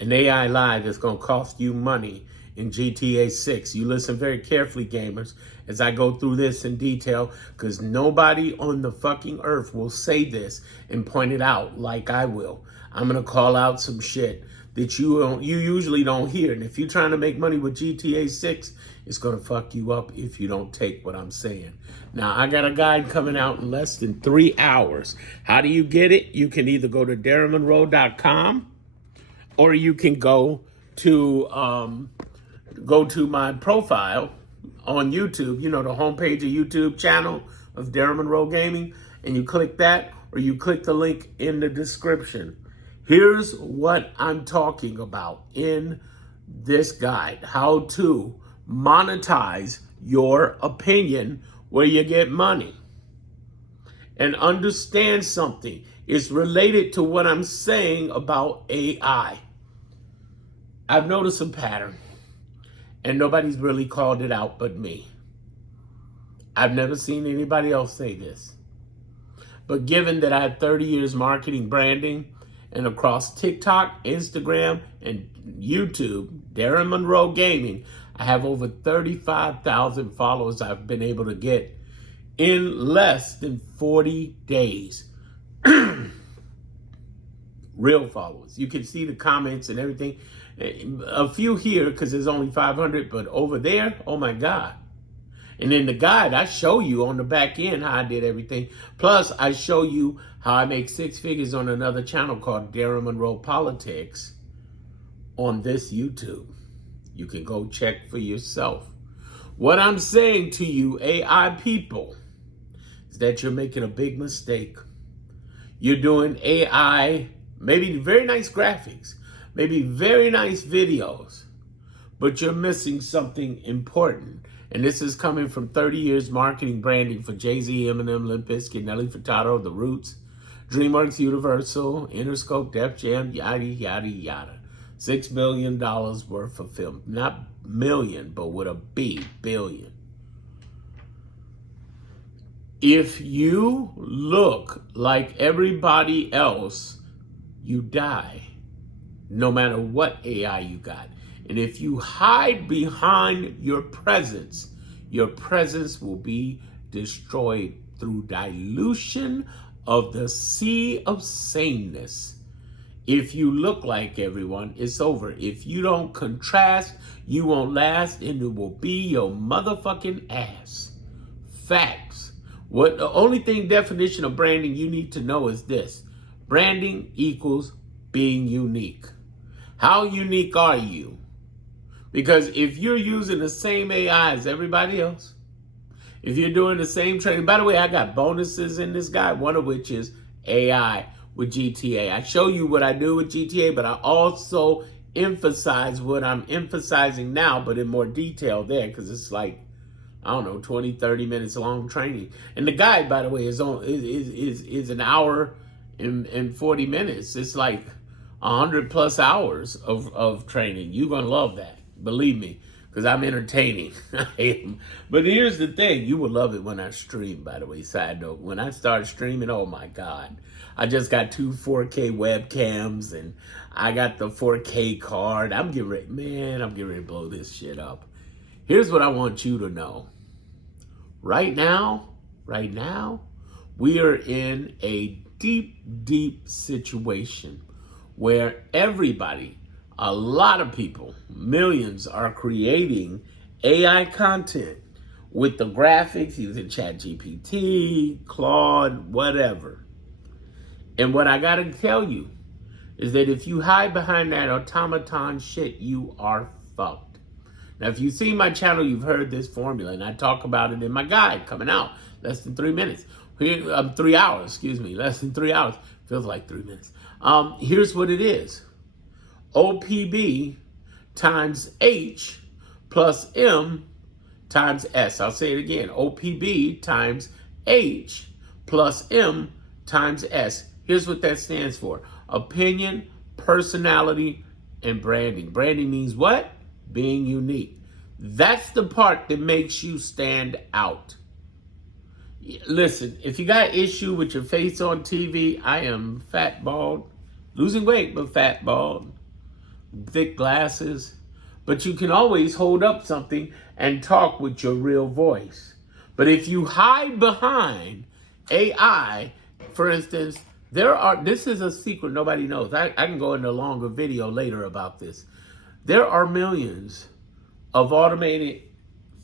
an AI live that's going to cost you money in GTA 6. You listen very carefully, gamers, as I go through this in detail, because nobody on the fucking earth will say this and point it out like I will. I'm going to call out some shit that you usually don't hear. And if you're trying to make money with GTA 6, it's going to fuck you up if you don't take what I'm saying. Now, I got a guide coming out in less than 3 hours. How do you get it? You can either go to darrenmonroe.com, or you can go to my profile on YouTube, the homepage of YouTube channel of Darren Monroe Gaming, and you click that, or you click the link in the description. Here's what I'm talking about in this guide: how to monetize your opinion where you get money. And understand something. It's related to what I'm saying about AI. I've noticed a pattern, and nobody's really called it out but me. I've never seen anybody else say this. But given that I have 30 years marketing, branding, and across TikTok, Instagram, and YouTube, Darren Monroe Gaming, I have over 35,000 followers I've been able to get in less than 40 days. Real followers. You can see the comments and everything. A few here because there's only 500, but over there, oh my God. And in the guide, I show you on the back end how I did everything. Plus, I show you how I make 6 figures on another channel called Darren Monroe Politics on this YouTube. You can go check for yourself. What I'm saying to you, AI people, is that you're making a big mistake. You're doing AI, maybe very nice graphics, maybe very nice videos, but you're missing something important. And this is coming from 30 years marketing branding for Jay-Z, Eminem, Limp Bizkit, Nelly Furtado, The Roots, DreamWorks, Universal, Interscope, Def Jam, yada, yada, yada. $6 billion worth of film. Not million, but with a B, billion. If you look like everybody else, you die. No matter what AI you got. And if you hide behind your presence will be destroyed through dilution of the sea of sameness. If you look like everyone, it's over. If you don't contrast, you won't last, and it will be your motherfucking ass. Facts. What the only thing definition of branding you need to know is this: branding equals being unique. How unique are you? Because if you're using the same AI as everybody else, if you're doing the same training, by the way, I got bonuses in this guide, one of which is AI with GTA. I show you what I do with GTA, but I also emphasize what I'm emphasizing now, but in more detail there, because it's like, I don't know, 20, 30 minutes long training. And the guide, by the way, is an hour and 40 minutes. It's like 100 plus hours of training. You're going to love that. Believe me, because I'm entertaining. I am. But here's the thing. You will love it when I stream, by the way. Side note. When I start streaming, oh my God. I just got 2 4K webcams, and I got the 4K card. I'm getting ready to blow this shit up. Here's what I want you to know. Right now, we are in a deep, deep situation where everybody, a lot of people, millions, are creating AI content with the graphics using ChatGPT, Claude, whatever. And what I gotta tell you is that if you hide behind that automaton shit, you are fucked. Now, if you see my channel, you've heard this formula, and I talk about it in my guide coming out less than 3 minutes. 3 hours, less than 3 hours. Feels like 3 minutes. Here's what it is. OPB times H plus M times S. I'll say it again. OPB times H plus M times S. Here's what that stands for. Opinion, personality, and branding. Branding means what? Being unique. That's the part that makes you stand out. Listen, if you got issue with your face on TV, I am fat, bald, losing weight, but fat, bald. thick glasses, but you can always hold up something and talk with your real voice. But if you hide behind AI, for instance, this is a secret nobody knows. I can go into a longer video later about this. There are millions of automated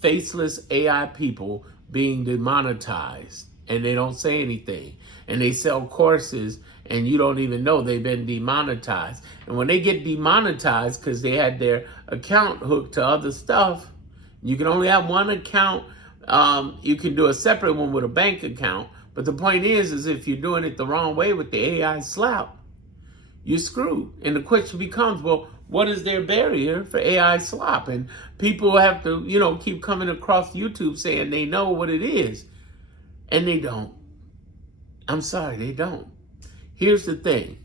faceless AI people being demonetized, and they don't say anything. And they sell courses and you don't even know they've been demonetized. And when they get demonetized because they had their account hooked to other stuff, you can only have one account. You can do a separate one with a bank account. But the point is if you're doing it the wrong way with the AI slap, you're screwed. And the question becomes, well, what is their barrier for AI slop? And people have to, keep coming across YouTube saying they know what it is. And they don't. I'm sorry, they don't. Here's the thing.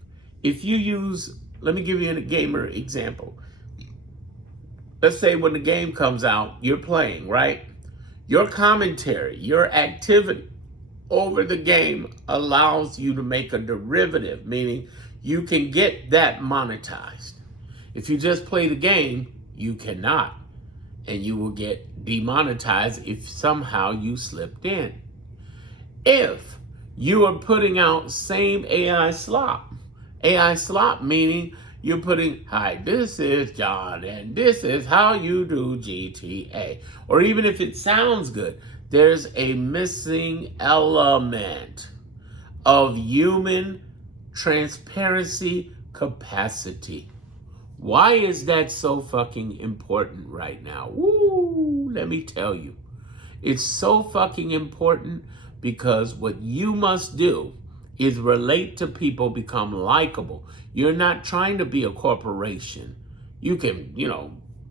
If you let me give you a gamer example. Let's say when the game comes out, you're playing, right? Your commentary, your activity over the game allows you to make a derivative, meaning you can get that monetized. If you just play the game, you cannot. And you will get demonetized if somehow you slipped in. If you are putting out same AI slop meaning you're putting, hi, this is John, and this is how you do GTA. Or even if it sounds good, there's a missing element of human transparency capacity. Why is that so fucking important right now? Woo, let me tell you. It's so fucking important because what you must do is relate to people, become likable. You're not trying to be a corporation. You can,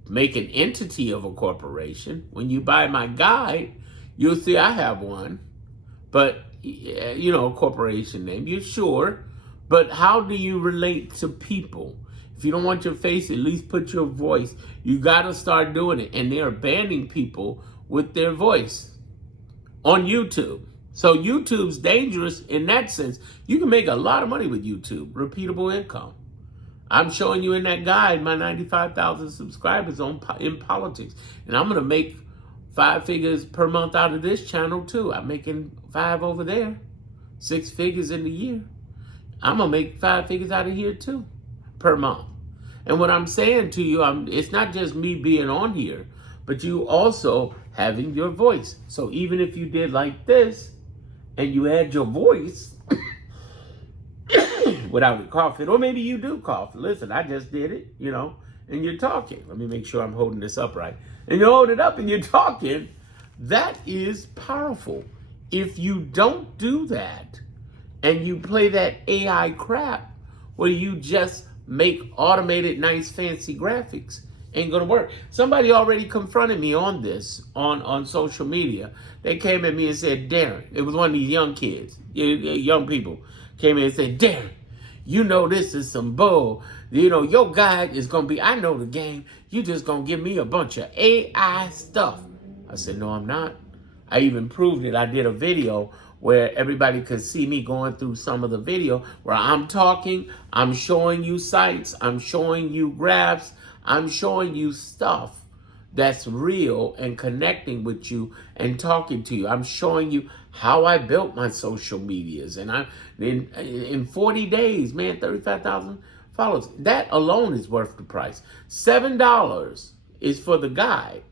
make an entity of a corporation. When you buy my guide, you'll see I have one. But, a corporation name, you're sure. But how do you relate to people? If you don't want your face, at least put your voice. You got to start doing it. And they're banning people with their voice on YouTube. So YouTube's dangerous in that sense. You can make a lot of money with YouTube, repeatable income. I'm showing you in that guide my 95,000 subscribers in politics. And I'm going to make 5 figures per month out of this channel too. I'm making 5 over there, 6 figures in the year. I'm going to make 5 figures out of here too per month. And what I'm saying to you, it's not just me being on here, but you also having your voice. So even if you did like this, and you add your voice without it coughing, or maybe you do cough. Listen, I just did it, and you're talking. Let me make sure I'm holding this upright. And you hold it up and you're talking. That is powerful. If you don't do that and you play that AI crap where you just make automated, nice, fancy graphics, ain't gonna work. Somebody already confronted me on this on social media. They came at me and said, Darren, it was one of these young kids, young people, came in and said, Darren, this is some bull. Your guy is gonna be, I know the game. You just gonna give me a bunch of AI stuff. I said, no, I'm not. I even proved it. I did a video where everybody could see me going through some of the video where I'm talking, I'm showing you sites, I'm showing you graphs, I'm showing you stuff that's real and connecting with you and talking to you. I'm showing you how I built my social medias. And in 40 days, man, 35,000 followers. That alone is worth the price. $7 is for the guide.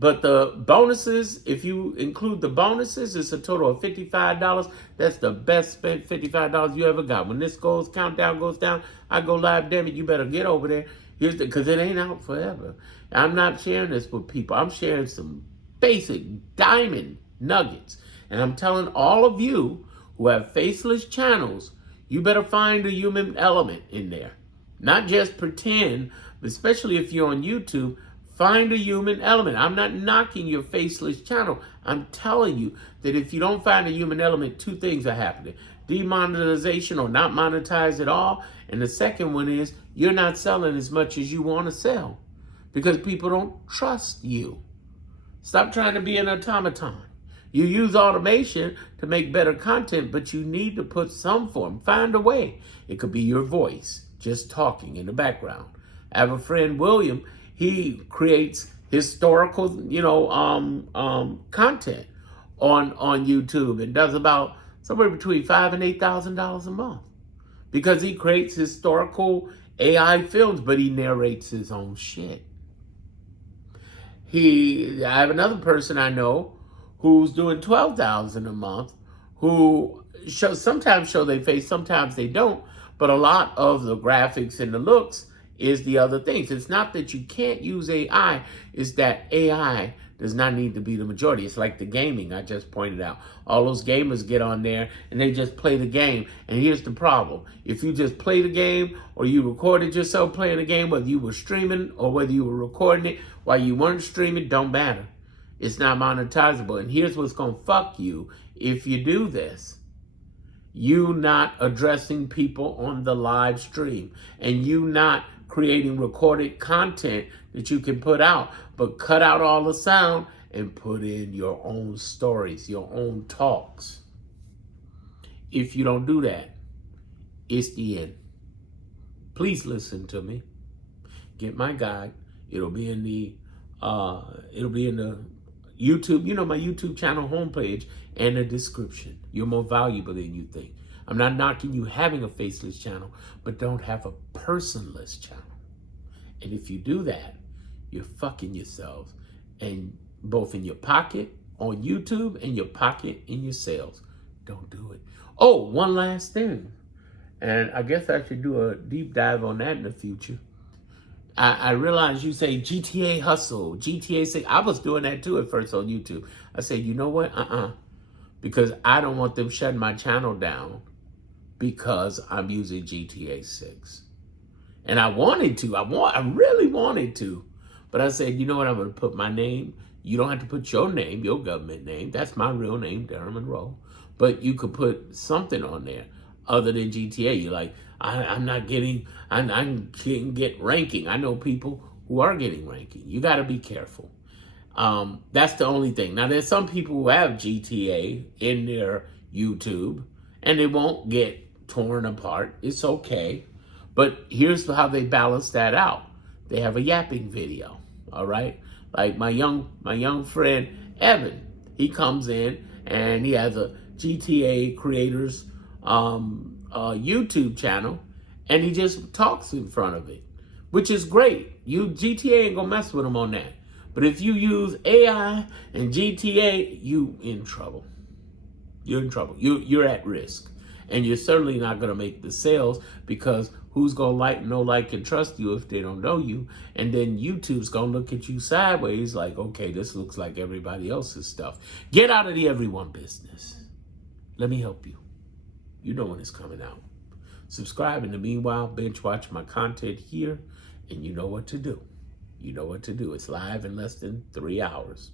But the bonuses, if you include the bonuses, it's a total of $55. That's the best spent $55 you ever got. When this countdown goes down, I go live, damn it, you better get over there. Because it ain't out forever. I'm not sharing this with people. I'm sharing some basic diamond nuggets. And I'm telling all of you who have faceless channels, you better find a human element in there. Not just pretend, but especially if you're on YouTube, find a human element. I'm not knocking your faceless channel. I'm telling you that if you don't find a human element, 2 things are happening. Demonetization or not monetized at all. And the second one is you're not selling as much as you want to sell because people don't trust you. Stop trying to be an automaton. You use automation to make better content, but you need to put some form, find a way. It could be your voice, just talking in the background. I have a friend, William. He creates historical, content on YouTube and does about somewhere between $5,000 and $8,000 a month because he creates historical AI films, but he narrates his own shit. I have another person I know who's doing $12,000 a month, who sometimes show their face, sometimes they don't, but a lot of the graphics and the looks is the other things. It's not that you can't use AI, it's that AI does not need to be the majority. It's like the gaming I just pointed out. All those gamers get on there and they just play the game. And here's the problem. If you just play the game or you recorded yourself playing the game, whether you were streaming or whether you were recording it while you weren't streaming, don't matter. It's not monetizable. And here's what's going to fuck you if you do this. You not addressing people on the live stream and you not creating recorded content that you can put out, but cut out all the sound and put in your own stories, your own talks. If you don't do that, it's the end. Please listen to me. Get my guide. It'll be in the YouTube, my YouTube channel homepage and the description. You're more valuable than you think. I'm not knocking you having a faceless channel, but don't have a personless channel. And if you do that, you're fucking yourselves, and both in your pocket on YouTube and your pocket in your sales. Don't do it. Oh, one last thing. And I guess I should do a deep dive on that in the future. I realize you say GTA hustle, GTA say. I was doing that too at first on YouTube. I said, you know what? Because I don't want them shutting my channel down because I'm using GTA 6. And I wanted to. I really wanted to. But I said, you know what? I'm going to put my name. You don't have to put your name, your government name. That's my real name, Darren Monroe. But you could put something on there other than GTA. You're like, I can't get ranking. I know people who are getting ranking. You got to be careful. That's the only thing. Now, there's some people who have GTA in their YouTube, and they won't get torn apart. It's okay. But here's how they balance that out. They have a yapping video, all right? Like my young friend, Evan, he comes in and he has a GTA creators YouTube channel, and he just talks in front of it, which is great. GTA ain't gonna mess with him on that. But if you use AI and GTA, you in trouble. You're in trouble. You're at risk. And you're certainly not going to make the sales, because who's going to know, like, and trust you if they don't know you? And then YouTube's going to look at you sideways like, okay, this looks like everybody else's stuff. Get out of the everyone business. Let me help you. You know when it's coming out. Subscribe. In the meanwhile, binge watch my content here, and you know what to do. You know what to do. It's live in less than 3 hours.